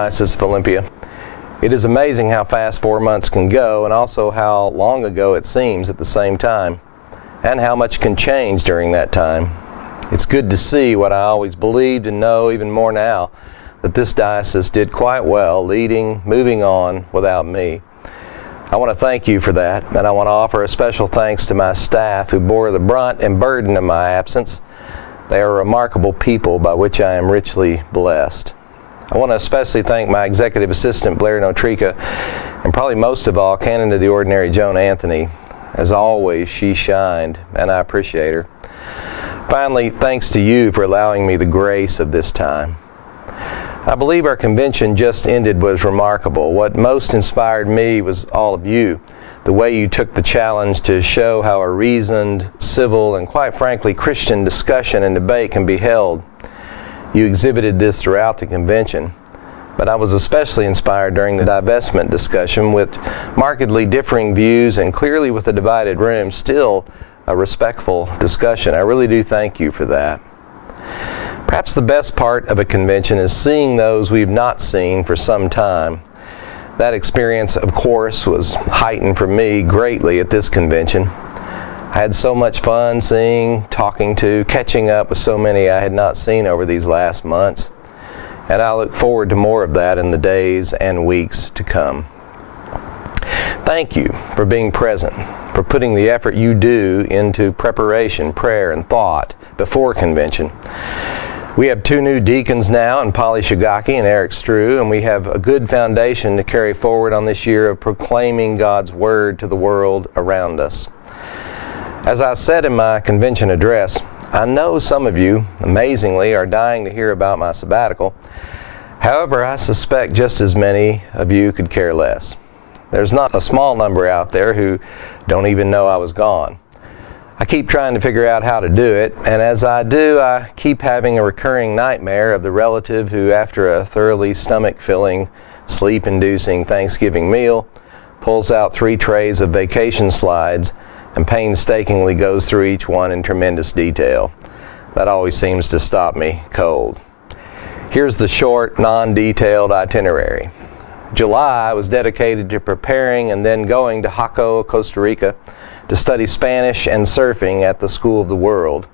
Diocese of Olympia. It is amazing how fast 4 months can go, and also how long ago it seems at the same time, and how much can change during that time. It's good to see what I always believed and know even more now, that this diocese did quite well, moving on without me. I want to thank you for that, and I want to offer a special thanks to my staff who bore the brunt and burden of my absence. They are remarkable people by which I am richly blessed. I want to especially thank my executive assistant, Blair Notrica, and probably most of all, Canon of the Ordinary Joan Anthony. As always, she shined, and I appreciate her. Finally, thanks to you for allowing me the grace of this time. I believe our convention just ended was remarkable. What most inspired me was all of you, the way you took the challenge to show how a reasoned, civil, and quite frankly Christian discussion and debate can be held. You exhibited this throughout the convention, but I was especially inspired during the divestment discussion with markedly differing views and clearly with a divided room, still a respectful discussion. I really do thank you for that. Perhaps the best part of a convention is seeing those we've not seen for some time. That experience, of course, was heightened for me greatly at this convention. I had so much fun seeing, talking to, catching up with so many I had not seen over these last months, and I look forward to more of that in the days and weeks to come. Thank you for being present, for putting the effort you do into preparation, prayer, and thought before convention. We have 2 new deacons now in Polly Shigaki and Eric Strew, and we have a good foundation to carry forward on this year of proclaiming God's Word to the world around us. As I said in my convention address, I know some of you, amazingly, are dying to hear about my sabbatical. However, I suspect just as many of you could care less. There's not a small number out there who don't even know I was gone. I keep trying to figure out how to do it, and as I do, I keep having a recurring nightmare of the relative who, after a thoroughly stomach-filling, sleep-inducing Thanksgiving meal, pulls out 3 trays of vacation slides and painstakingly goes through each one in tremendous detail. That always seems to stop me cold. Here's the short, non-detailed itinerary. July was dedicated to preparing and then going to Jaco, Costa Rica, to study Spanish and surfing at the School of the World.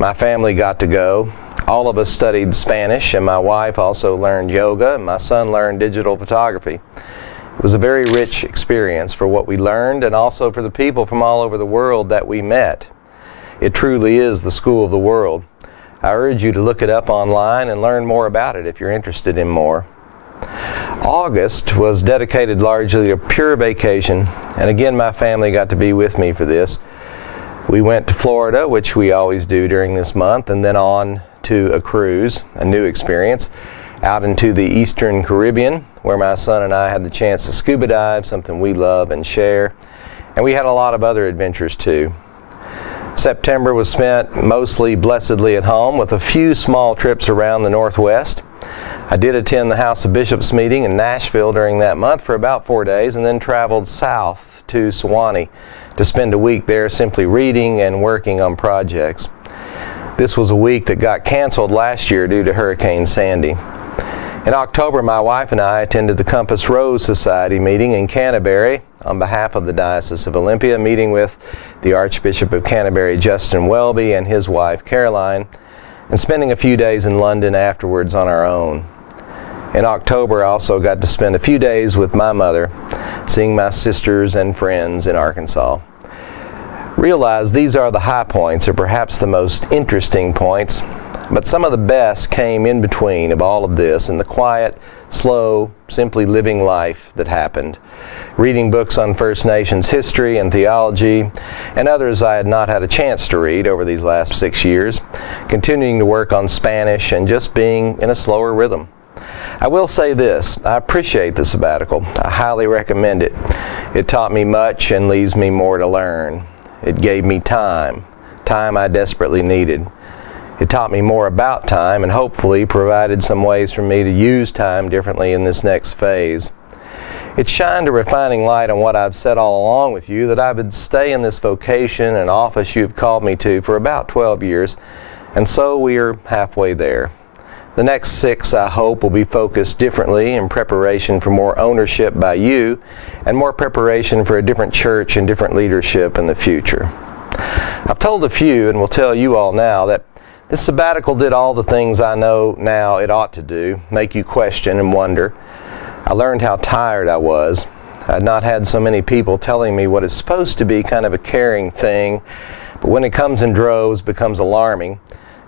My family got to go. All of us studied Spanish, and my wife also learned yoga, and my son learned digital photography. It was a very rich experience for what we learned and also for the people from all over the world that we met. It truly is the School of the World. I urge you to look it up online and learn more about it if you're interested in more. August was dedicated largely to pure vacation, and again my family got to be with me for this. We went to Florida, which we always do during this month, and then on to a cruise, a new experience, out into the Eastern Caribbean, where my son and I had the chance to scuba dive, something we love and share, and we had a lot of other adventures too. September was spent mostly blessedly at home with a few small trips around the Northwest. I did attend the House of Bishops meeting in Nashville during that month for about 4 days, and then traveled south to Sewanee to spend a week there simply reading and working on projects. This was a week that got canceled last year due to Hurricane Sandy. In October, my wife and I attended the Compass Rose Society meeting in Canterbury on behalf of the Diocese of Olympia, meeting with the Archbishop of Canterbury, Justin Welby, and his wife, Caroline, and spending a few days in London afterwards on our own. In October, I also got to spend a few days with my mother, seeing my sisters and friends in Arkansas. Realize these are the high points, or perhaps the most interesting points, but some of the best came in between of all of this in the quiet, slow, simply living life that happened. Reading books on First Nations history and theology, and others I had not had a chance to read over these last 6 years, continuing to work on Spanish and just being in a slower rhythm. I will say this, I appreciate the sabbatical. I highly recommend it. It taught me much and leaves me more to learn. It gave me time I desperately needed. It taught me more about time and hopefully provided some ways for me to use time differently in this next phase. It shined a refining light on what I've said all along with you, that I would stay in this vocation and office you've called me to for about 12 years, and so we are halfway there. The next 6, I hope, will be focused differently in preparation for more ownership by you and more preparation for a different church and different leadership in the future. I've told a few and will tell you all now that this sabbatical did all the things I know now it ought to do, make you question and wonder. I learned how tired I was. I'd not had so many people telling me what is supposed to be kind of a caring thing, but when it comes in droves, becomes alarming.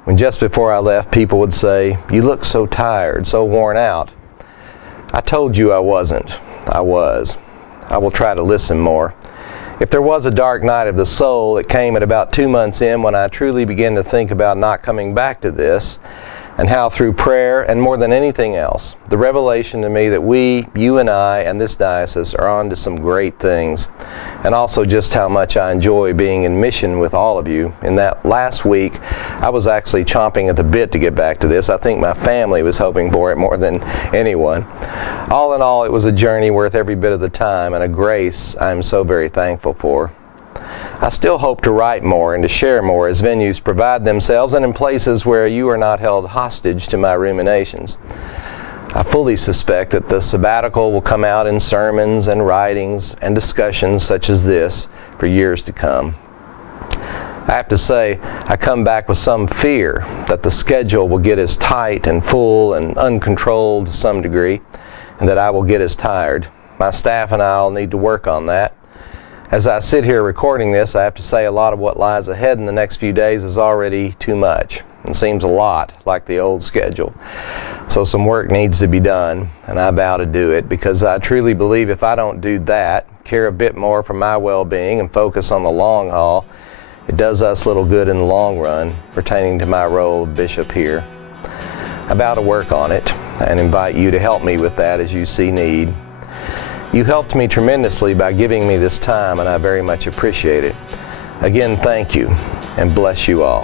When just before I left, people would say, "You look so tired, so worn out." I told you I wasn't. I was. I will try to listen more. If there was a dark night of the soul, it came at about 2 months in when I truly began to think about not coming back to this, and how through prayer and more than anything else, the revelation to me that we, you and I, and this diocese are on to some great things, and also just how much I enjoy being in mission with all of you. In that last week, I was actually chomping at the bit to get back to this. I think my family was hoping for it more than anyone. All in all, it was a journey worth every bit of the time, and a grace I am so very thankful for. I still hope to write more and to share more as venues provide themselves and in places where you are not held hostage to my ruminations. I fully suspect that the sabbatical will come out in sermons and writings and discussions such as this for years to come. I have to say, I come back with some fear that the schedule will get as tight and full and uncontrolled to some degree, and that I will get as tired. My staff and I will need to work on that. As I sit here recording this, I have to say a lot of what lies ahead in the next few days is already too much and seems a lot like the old schedule. So some work needs to be done, and I vow to do it, because I truly believe if I don't do that, care a bit more for my well-being and focus on the long haul, it does us little good in the long run pertaining to my role of bishop here. I vow to work on it and invite you to help me with that as you see need. You helped me tremendously by giving me this time, and I very much appreciate it. Again, thank you, and bless you all.